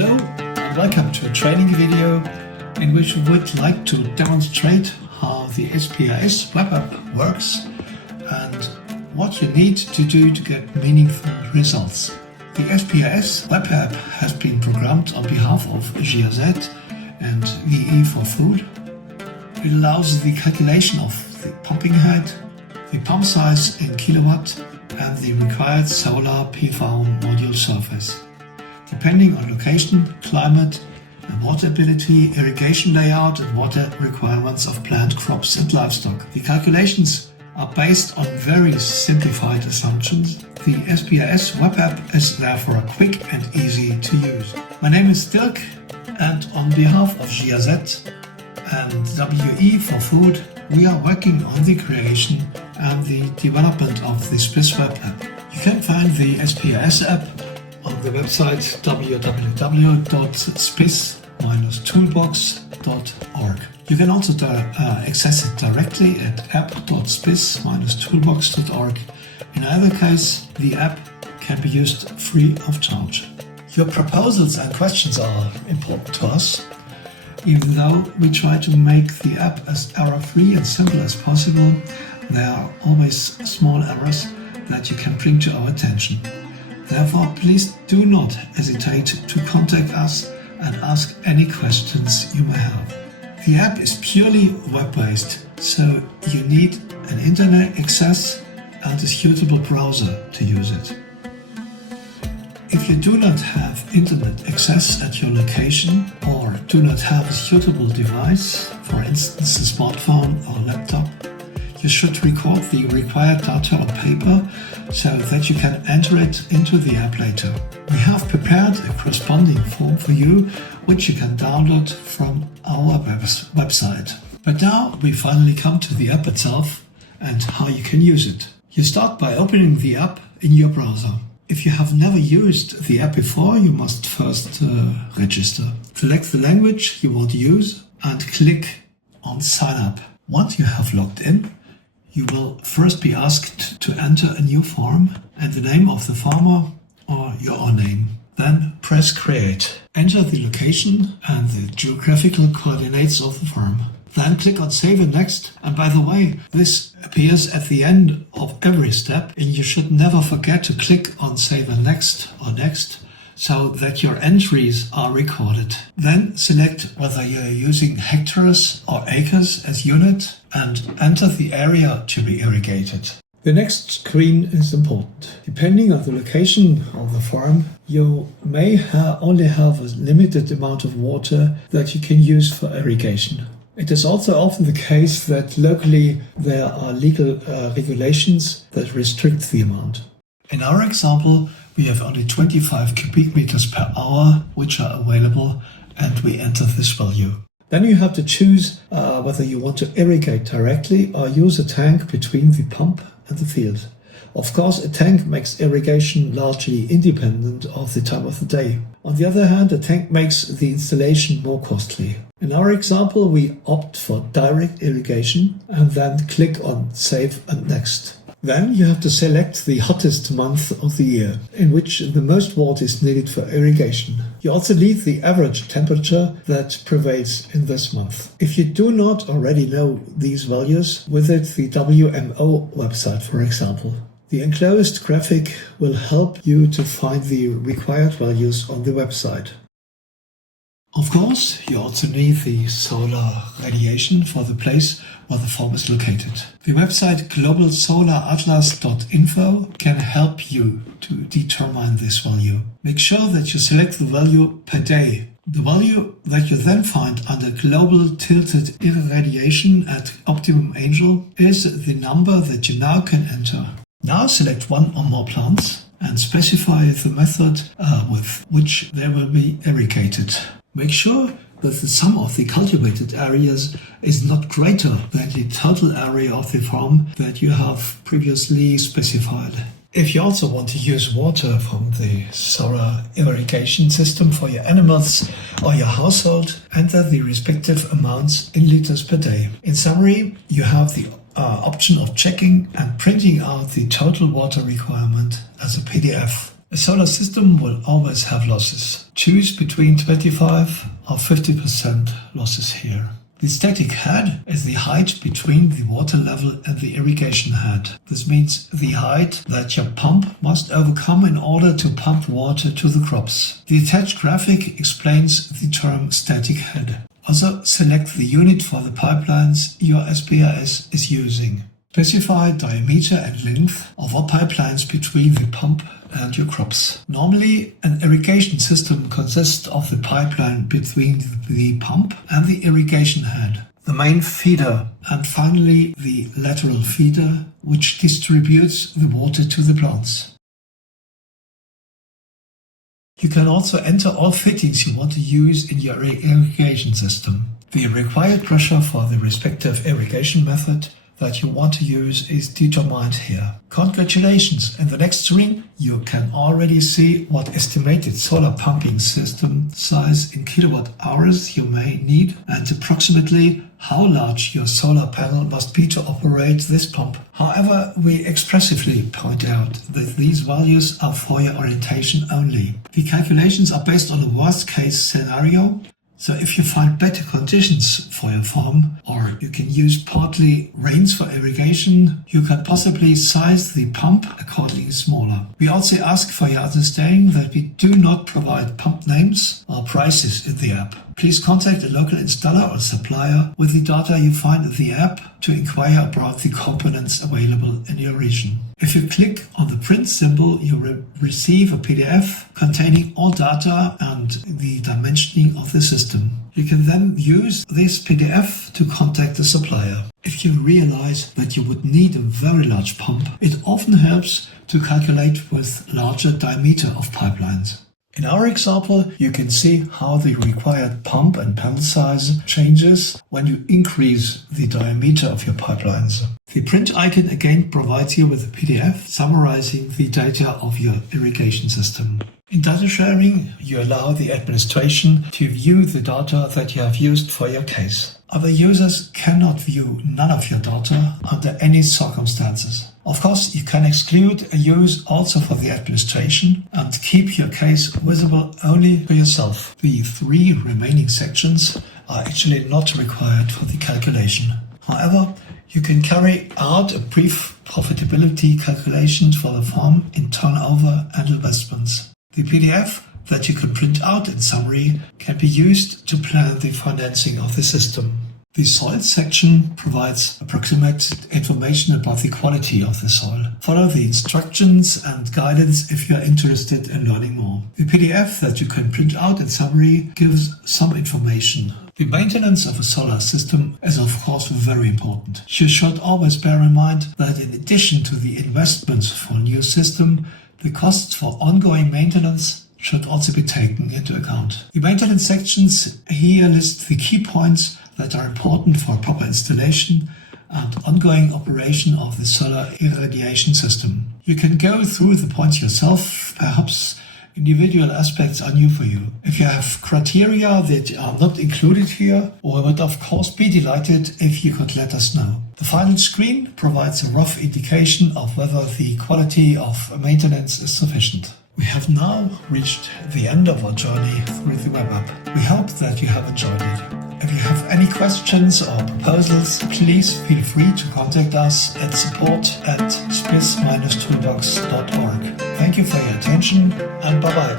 Hello and welcome to a training video in which we would like to demonstrate how the SPIS Web-App works and what you need to do to get meaningful results. The SPIS Web-App has been programmed on behalf of GRZ and VE for food. It allows the calculation of the pumping head, the pump size in kilowatt and the required solar PV module surface. Depending on location, climate and water ability, irrigation layout and water requirements of plant, crops and livestock. The calculations are based on very simplified assumptions. The SPIS Web-App is therefore quick and easy to use. My name is Dirk, and on behalf of GRZ and WE for food, we are working on the creation and the development of the SPIS Web-App. You can find the SPIS app on the website www.spis-toolbox.org. You can also access it directly at app.spis-toolbox.org. In either case, the app can be used free of charge. Your proposals and questions are important to us. Even though we try to make the app as error-free and simple as possible, there are always small errors that you can bring to our attention. Therefore, please do not hesitate to contact us and ask any questions you may have. The app is purely web-based, so you need an internet access and a suitable browser to use it. If you do not have internet access at your location or do not have a suitable device, for instance a smartphone or laptop, you should record the required data on paper so that you can enter it into the app later. We have prepared a corresponding form for you, which you can download from our website. But now we finally come to the app itself and how you can use it. You start by opening the app in your browser. If you have never used the app before, you must first register. Select the language you want to use and click on Sign Up. Once you have logged in, you will first be asked to enter a new form and the name of the farmer or your own name. Then press Create. Enter the location and the geographical coordinates of the farm. Then click on Save and Next. And by the way, this appears at the end of every step, and you should never forget to click on Save and Next or Next so that your entries are recorded. Then select whether you are using hectares or acres as unit and enter the area to be irrigated. The next screen is important. Depending on the location of the farm, you may only have a limited amount of water that you can use for irrigation. It is also often the case that locally there are legal regulations that restrict the amount. In our example, we have only 25 cubic meters per hour which are available, and we enter this value. Then you have to choose whether you want to irrigate directly or use a tank between the pump and the field. Of course, a tank makes irrigation largely independent of the time of the day. On the other hand, a tank makes the installation more costly. In our example, we opt for direct irrigation and then click on Save and Next. Then you have to select the hottest month of the year, in which the most water is needed for irrigation. You also need the average temperature that prevails in this month. If you do not already know these values, visit the WMO website, for example. The enclosed graphic will help you to find the required values on the website. Of course, you also need the solar radiation for the place where the farm is located. The website globalsolaratlas.info can help you to determine this value. Make sure that you select the value per day. The value that you then find under global tilted irradiation at optimum angle is the number that you now can enter. Now select one or more plants and specify the method with which they will be irrigated. Make sure that the sum of the cultivated areas is not greater than the total area of the farm that you have previously specified. If you also want to use water from the solar irrigation system for your animals or your household, enter the respective amounts in liters per day. In summary, you have the option of checking and printing out the total water requirement as a PDF. A solar system will always have losses. Choose between 25 or 50% losses here. The static head is the height between the water level and the irrigation head. This means the height that your pump must overcome in order to pump water to the crops. The attached graphic explains the term static head. Also, select the unit for the pipelines your SPIS is using. Specify diameter and length of all pipelines between the pump and your crops. Normally, an irrigation system consists of the pipeline between the pump and the irrigation head, the main feeder, and finally the lateral feeder, which distributes the water to the plants. You can also enter all fittings you want to use in your irrigation system. The required pressure for the respective irrigation method that you want to use is determined here. Congratulations! In the next screen you can already see what estimated solar pumping system size in kilowatt hours you may need and approximately how large your solar panel must be to operate this pump. However, we expressively point out that these values are for your orientation only. The calculations are based on a worst-case scenario. So if you find better conditions for your farm, or you can use partly rains for irrigation, you can possibly size the pump accordingly smaller. We also ask for your understanding that we do not provide pump names or prices in the app. Please contact a local installer or supplier with the data you find in the app to inquire about the components available in your region. If you click on the print symbol, you will receive a PDF containing all data and the dimensioning of the system. You can then use this PDF to contact the supplier. If you realize that you would need a very large pump, it often helps to calculate with larger diameter of pipelines. In our example, you can see how the required pump and panel size changes when you increase the diameter of your pipelines. The print icon again provides you with a PDF summarizing the data of your irrigation system. In data sharing, you allow the administration to view the data that you have used for your case. Other users cannot view none of your data under any circumstances. Of course, you can exclude a use also for the administration and keep your case visible only for yourself. The 3 remaining sections are actually not required for the calculation. However, you can carry out a brief profitability calculation for the farm in turnover and investments. The PDF that you can print out in summary can be used to plan the financing of the system. The soil section provides approximate information about the quality of the soil. Follow the instructions and guidance if you are interested in learning more. The PDF that you can print out in summary gives some information. The maintenance of a solar system is of course very important. You should always bear in mind that in addition to the investments for a new system, the costs for ongoing maintenance should also be taken into account. The maintenance sections here list the key points that are important for proper installation and ongoing operation of the solar irradiation system. You can go through the points yourself, perhaps individual aspects are new for you. If you have criteria that are not included here, we would of course be delighted if you could let us know. The final screen provides a rough indication of whether the quality of maintenance is sufficient. We have now reached the end of our journey through the web app. We hope that you have enjoyed it. If you have any questions or proposals, please feel free to contact us at support@spis-toolbox.org. Thank you for your attention and bye-bye.